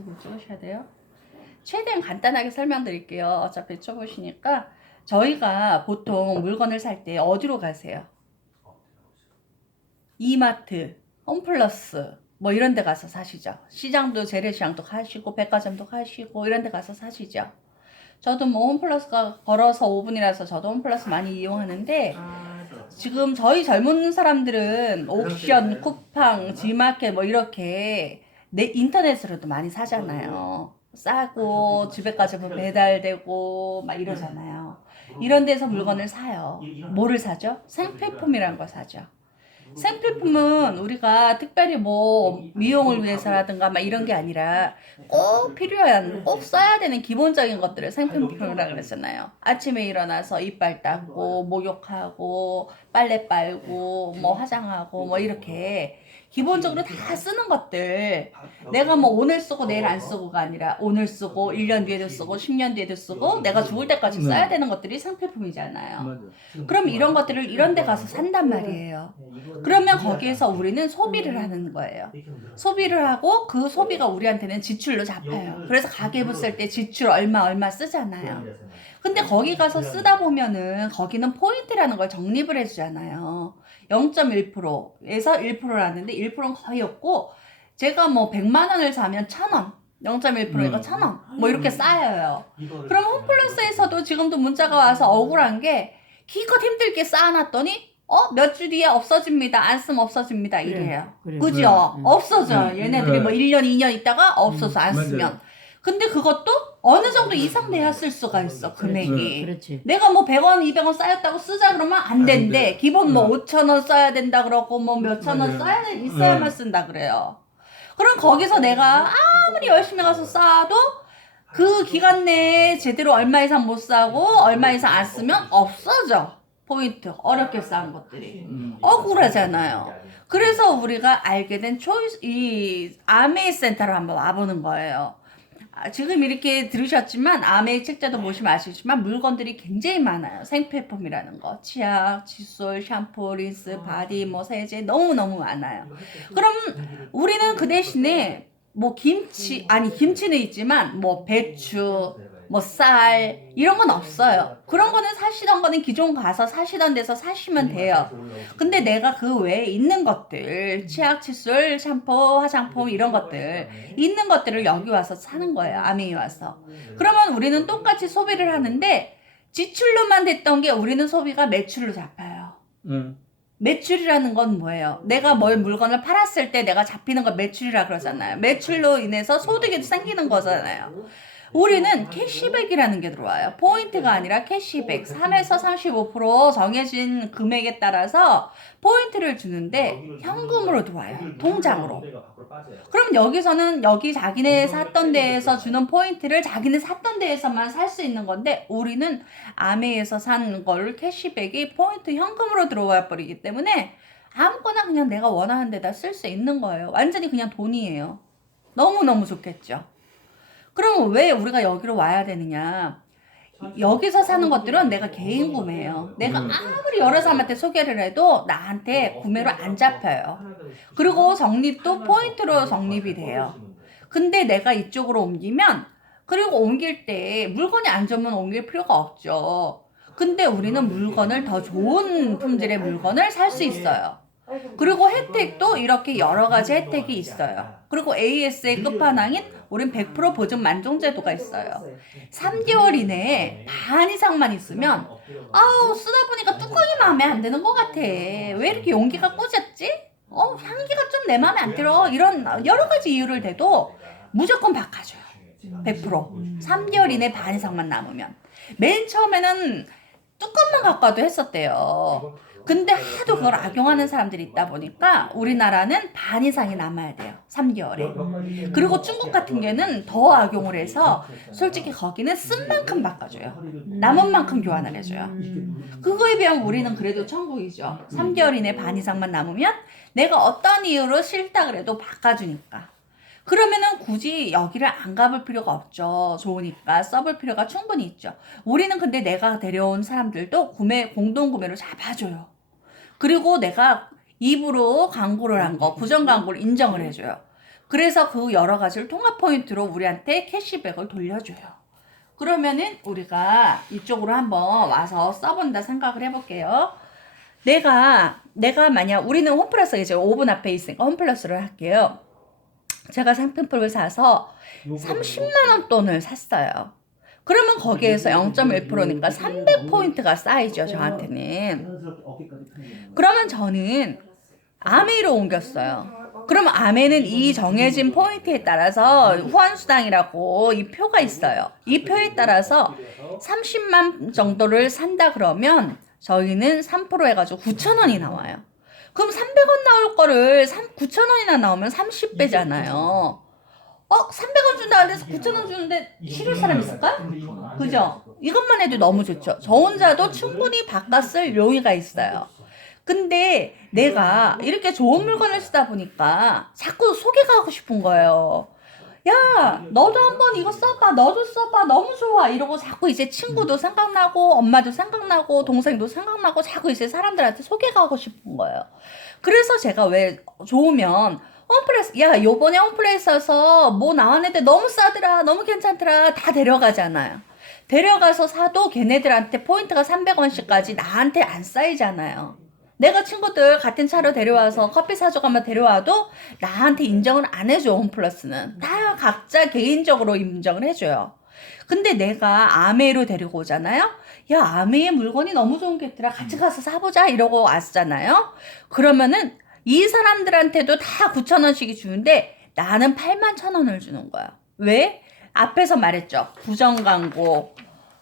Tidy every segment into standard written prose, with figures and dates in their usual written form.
유튜브 찍으셔야 돼요. 최대한 간단하게 설명드릴게요. 어차피 쳐보시니까 저희가 보통 물건을 살 때 어디로 가세요? 이마트, 홈플러스 뭐 이런 데 가서 사시죠. 시장도 재래시장도 가시고 백화점도 가시고 이런 데 가서 사시죠. 저도 뭐 홈플러스가 걸어서 5분이라서 저도 홈플러스 많이 이용하는데 지금 저희 젊은 사람들은 옥션, 쿠팡, 지마켓 뭐 이렇게 인터넷으로도 많이 사잖아요. 싸고 집에까지 뭐 배달되고 막 이러잖아요. 이런 데서 물건을 사요. 뭐를 사죠? 생필품이라는 걸 사죠. 생필품은 우리가 특별히 뭐 미용을 위해서라든가 막 이런 게 아니라 꼭 필요한, 꼭 써야 되는 기본적인 것들을 생필품이라 그랬잖아요. 아침에 일어나서 이빨 닦고, 목욕하고, 빨래 빨고, 뭐 화장하고, 뭐 이렇게 기본적으로 다 쓰는 것들. 내가 뭐 오늘 쓰고 내일 안 쓰고가 아니라 오늘 쓰고 1년 뒤에도 쓰고 10년 뒤에도 쓰고 내가 죽을 때까지 써야 되는 것들이 생필품이잖아요. 그럼 이런 것들을 이런 데 가서 산단 말이에요. 그러면 거기에서 우리는 소비를 하는 거예요. 소비를 하고 그 소비가 우리한테는 지출로 잡혀요. 그래서 가계부 쓸 때 지출 얼마 쓰잖아요. 근데 거기 가서 쓰다 보면은 거기는 포인트라는 걸 적립을 해주잖아요. 0.1%에서 1%라는데 1%는 거의 없고 제가 뭐 100만 원을 사면 1,000원 0.1%니까 1,000원 뭐 이렇게 쌓여요. 그럼 홈플러스에서도 지금도 문자가 와서 억울한 게 기껏 힘들게 쌓아놨더니 몇 주 뒤에 없어집니다. 안 쓰면 없어집니다. 이래요. 그래. 그죠? 없어져요. 얘네들이 네. 뭐 1년, 2년 있다가 없어서 안 쓰면. 맞아요. 근데 그것도 어느 정도 이상 돼야 쓸 수가 있어, 금액이. 그렇지. 내가 뭐 100원, 200원 쌓였다고 쓰자 그러면 안 된대. 기본 뭐 5,000원 써야 된다 그러고 뭐 몇천 원 있어야만 쓴다 그래요. 그럼 거기서 내가 아무리 열심히 가서 쌓아도 그 기간 내에 제대로 얼마 이상 못 사고 얼마 이상 안 쓰면 없어져. 포인트. 어렵게 쌓은 것들이. 억울하잖아요. 그래서 우리가 알게 된 이 아메이 센터로 한번 와보는 거예요. 지금 이렇게 들으셨지만 아메이 책자도 보시면 아시겠지만 물건들이 굉장히 많아요. 생필품이라는 거. 치약, 칫솔, 샴푸, 린스, 바디, 뭐 세제 너무너무 많아요. 그럼 우리는 그 대신에 뭐 김치는 있지만 뭐 배추, 뭐 쌀 이런 건 없어요. 그런 거는 사시던 거는 기존 가서 사시던 데서 사시면 돼요. 근데 내가 그 외에 있는 것들 치약, 칫솔, 샴푸, 화장품 이런 것들 있는 것들을 여기 와서 사는 거예요. 아메이 와서. 그러면 우리는 똑같이 소비를 하는데 지출로만 됐던 게 우리는 소비가 매출로 잡혀요. 매출이라는 건 뭐예요? 내가 물건을 팔았을 때 내가 잡히는 건 매출이라 그러잖아요. 매출로 인해서 소득이 생기는 거잖아요. 우리는 캐시백이라는 게 들어와요. 포인트가 아니라 캐시백. 3에서 35% 정해진 금액에 따라서 포인트를 주는데 현금으로 들어와요. 통장으로. 그럼 여기서는 여기 자기네 샀던 데에서 주는 포인트를 자기네 샀던 데에서만 살 수 있는 건데 우리는 아메에서 산 걸 캐시백이 포인트 현금으로 들어와 버리기 때문에 아무거나 그냥 내가 원하는 데다 쓸 수 있는 거예요. 완전히 그냥 돈이에요. 너무너무 좋겠죠. 그럼 왜 우리가 여기로 와야 되느냐? 여기서 사는 것들은 내가 개인 구매예요. 내가 아무리 여러 사람한테 소개를 해도 나한테 구매로 안 잡혀요. 그리고 적립도 포인트로 적립이 돼요. 근데 내가 이쪽으로 옮기면 그리고 옮길 때 물건이 안 좋으면 옮길 필요가 없죠. 근데 우리는 물건을 더 좋은 품질의 물건을 살 수 있어요. 그리고 혜택도 이렇게 여러 가지 혜택이 있어요. 그리고 AS의 끝판왕인 우린 100% 보증 만족제도가 있어요. 3개월 이내에 반 이상만 있으면 쓰다 보니까 뚜껑이 마음에 안 드는 것 같아. 왜 이렇게 용기가 꽂았지? 향기가 좀 내 마음에 안 들어. 이런 여러 가지 이유를 대도 무조건 바꿔줘요. 100%. 3개월 이내 반 이상만 남으면. 맨 처음에는 뚜껑만 갖고 와도 했었대요. 근데 하도 그걸 악용하는 사람들이 있다 보니까 우리나라는 반 이상이 남아야 돼요. 3개월에. 그리고 중국 같은 경우는 더 악용을 해서 솔직히 거기는 쓴 만큼 바꿔줘요. 남은 만큼 교환을 해줘요. 그거에 비하면 우리는 그래도 천국이죠. 3개월 이내 반 이상만 남으면 내가 어떤 이유로 싫다 그래도 바꿔주니까. 그러면은 굳이 여기를 안 가볼 필요가 없죠. 좋으니까 써볼 필요가 충분히 있죠. 우리는 근데 내가 데려온 사람들도 공동구매로 잡아줘요. 그리고 내가 입으로 광고를 한 거, 부정 광고를 인정을 해줘요. 그래서 그 여러 가지를 통합 포인트로 우리한테 캐시백을 돌려줘요. 그러면은 우리가 이쪽으로 한번 와서 써본다 생각을 해볼게요. 내가 만약 우리는 홈플러스 이제 5분 앞에 있으니까 홈플러스를 할게요. 제가 상품표를 사서 30만 원 돈을 샀어요. 그러면 거기에서 0.1%니까 300포인트가 쌓이죠, 저한테는. 그러면 저는 아메이로 옮겼어요. 그러면 아메는 이 정해진 포인트에 따라서 후환수당이라고 이 표가 있어요. 이 표에 따라서 30만 정도를 산다 그러면 저희는 3% 해가지고 9,000원이 나와요. 그럼 300원 나올 거를 9,000원이나 나오면 30배잖아요. 300원 준다 그래서 9,000원 주는데 싫을 사람 있을까요? 그죠? 이것만 해도 너무 좋죠. 저 혼자도 충분히 바꿨을 용의가 있어요. 근데 내가 이렇게 좋은 물건을 쓰다 보니까 자꾸 소개가 하고 싶은 거예요. 야, 너도 한번 이거 써봐. 너도 써봐. 너무 좋아. 이러고 자꾸 이제 친구도 생각나고 엄마도 생각나고 동생도 생각나고 자꾸 이제 사람들한테 소개가 하고 싶은 거예요. 그래서 제가 왜 좋으면 홈플레스, 야, 요번에 홈플레스에서 뭐 나왔는데 너무 싸더라. 너무 괜찮더라. 다 데려가잖아요. 데려가서 사도 걔네들한테 포인트가 300원씩까지 나한테 안 쌓이잖아요. 내가 친구들 같은 차로 데려와서 커피 사줘가면 데려와도 나한테 인정을 안 해줘. 홈플러스는 다 각자 개인적으로 인정을 해줘요. 근데 내가 아메이로 데리고 오잖아요. 야, 아메이의 물건이 너무 좋은 게 있더라. 같이 가서 사보자 이러고 왔잖아요. 그러면은 이 사람들한테도 다 9,000원씩이 주는데 나는 81,000원을 주는 거야. 왜? 앞에서 말했죠. 부정 광고,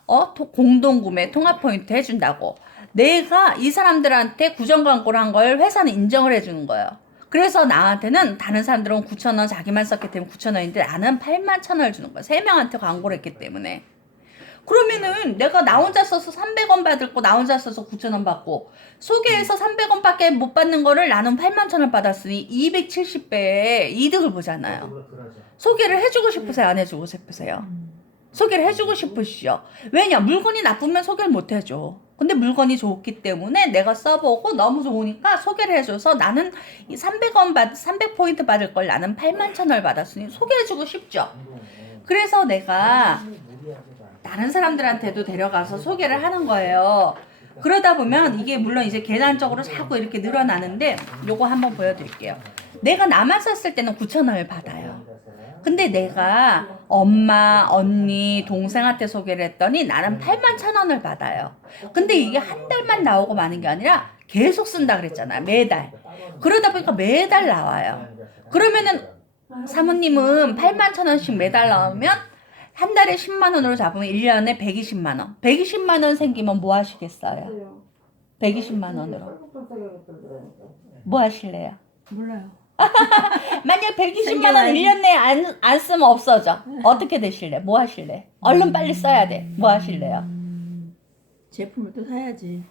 공동구매 통합 포인트 해준다고. 내가 이 사람들한테 구정 광고를 한 걸 회사는 인정을 해주는 거예요. 그래서 나한테는 다른 사람들은 9,000원 자기만 썼기 때문에 9,000원인데 나는 81,000원을 주는 거야. 3명한테 광고를 했기 때문에. 그러면은 내가 나 혼자 써서 300원 받을 거 나 혼자 써서 9,000원 받고 소개해서 300원밖에 못 받는 거를 나는 81,000원 받았으니 270배의 이득을 보잖아요. 소개를 해주고 싶으세요? 안 해주고 싶으세요? 소개를 해주고 싶으시죠? 왜냐? 물건이 나쁘면 소개를 못 해줘. 근데 물건이 좋기 때문에 내가 써보고 너무 좋으니까 소개를 해줘서 나는 300포인트 받을 걸 나는 81,000원을 받았으니 소개해주고 싶죠? 그래서 내가 다른 사람들한테도 데려가서 소개를 하는 거예요. 그러다 보면 이게 물론 이제 계산적으로 자꾸 이렇게 늘어나는데 요거 한번 보여드릴게요. 내가 나만 썼을 때는 9,000원을 받아요. 근데 내가 엄마, 언니, 동생한테 소개를 했더니 나는 81,000원을 받아요. 근데 이게 한 달만 나오고 마는 게 아니라 계속 쓴다 그랬잖아요. 매달. 그러다 보니까 매달 나와요. 그러면은 사모님은 81,000원씩 매달 나오면 한 달에 10만 원으로 잡으면 1년에 120만 원. 120만 원 생기면 뭐 하시겠어요? 120만 원으로. 뭐 하실래요? 몰라요. 만약 120만 원 1년 내에 안 쓰면 없어져. 어떻게 되실래? 뭐 하실래? 얼른 빨리 써야 돼. 뭐 하실래요? 제품을 또 사야지.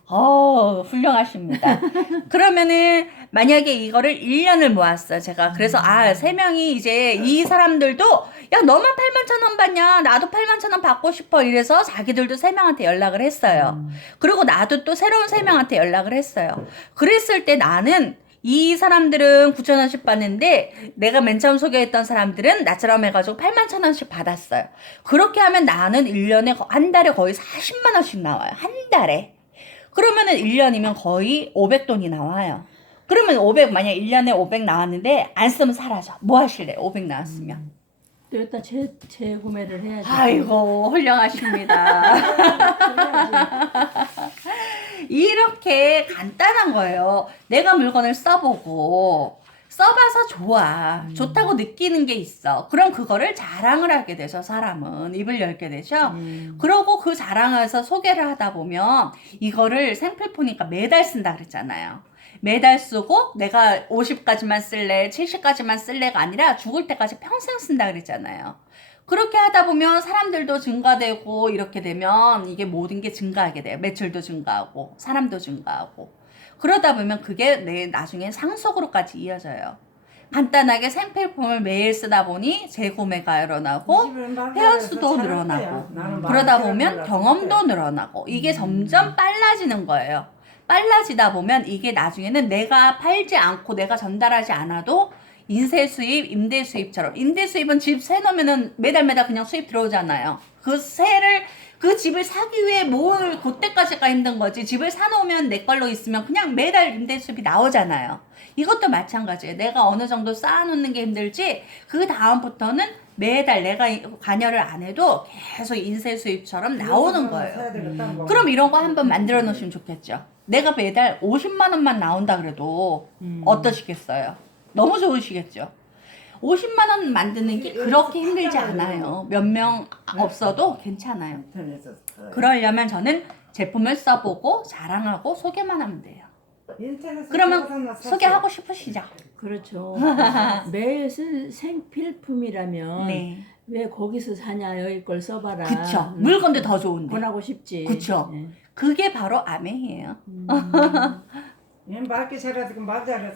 훌륭하십니다. 그러면은 만약에 이거를 1년을 모았어. 제가 그래서 3명이 이제 이 사람들도 야, 너만 81,000원 받냐? 나도 81,000원 받고 싶어. 이래서 자기들도 3명한테 연락을 했어요. 그리고 나도 또 새로운 3명한테 연락을 했어요. 그랬을 때 나는 이 사람들은 9,000원씩 받는데 내가 맨 처음 소개했던 사람들은 나처럼 해가지고 81,000원씩 받았어요. 그렇게 하면 나는 1년에 한 달에 거의 40만 원씩 나와요. 한 달에. 그러면은 1년이면 거의 500돈이 나와요. 그러면 500 만약 1년에 500 나왔는데 안 쓰면 사라져. 뭐 하실래? 500 나왔으면. 또 일단 재구매를 해야지. 아이고 훌륭하십니다. 이렇게 간단한 거예요. 내가 물건을 써보고 써봐서 좋아. 좋다고 느끼는 게 있어. 그럼 그거를 자랑을 하게 되죠. 사람은 입을 열게 되죠. 그러고 그 자랑에서 소개를 하다 보면 이거를 생필포니까 매달 쓴다 그랬잖아요. 매달 쓰고 내가 50까지만 쓸래 70까지만 쓸래가 아니라 죽을 때까지 평생 쓴다 그랬잖아요. 그렇게 하다 보면 사람들도 증가되고 이렇게 되면 이게 모든 게 증가하게 돼요. 매출도 증가하고 사람도 증가하고 그러다 보면 그게 나중에 상속으로까지 이어져요. 간단하게 생필품을 매일 쓰다 보니 재구매가 일어나고 회원수도 늘어나고 그러다 보면 경험도 늘어나고 이게 점점 빨라지는 거예요. 빨라지다 보면 이게 나중에는 내가 팔지 않고 내가 전달하지 않아도 인쇄 수입, 임대 수입처럼. 임대 수입은 집 세 놓으면은 매달 그냥 수입 들어오잖아요. 그 집을 사기 위해 뭘 그때까지가 힘든 거지. 집을 사놓으면 내 걸로 있으면 그냥 매달 임대 수입이 나오잖아요. 이것도 마찬가지예요. 내가 어느 정도 쌓아놓는 게 힘들지 그 다음부터는 매달 내가 관여를 안 해도 계속 인쇄 수입처럼 나오는 거예요. 그럼 이런 거 한번 만들어 놓으시면 좋겠죠. 내가 매달 50만 원만 나온다 그래도 어떠시겠어요? 너무 좋으시겠죠. 50만 원 만드는 게 그렇게 힘들지 않아요. 몇 명 없어도 괜찮아요. 그러려면 저는 제품을 써보고 자랑하고 소개만 하면 돼요. 그러면 소개하고 싶으시죠? 그렇죠. 매일 쓸 생필품이라면 네. 왜 거기서 사냐 여기 걸 써봐라. 그쵸. 물건도 더 좋은데. 권하고 싶지. 그쵸. 예. 그게 바로 아메이에요. 얘 맞기 제가 지금 맞아 그래서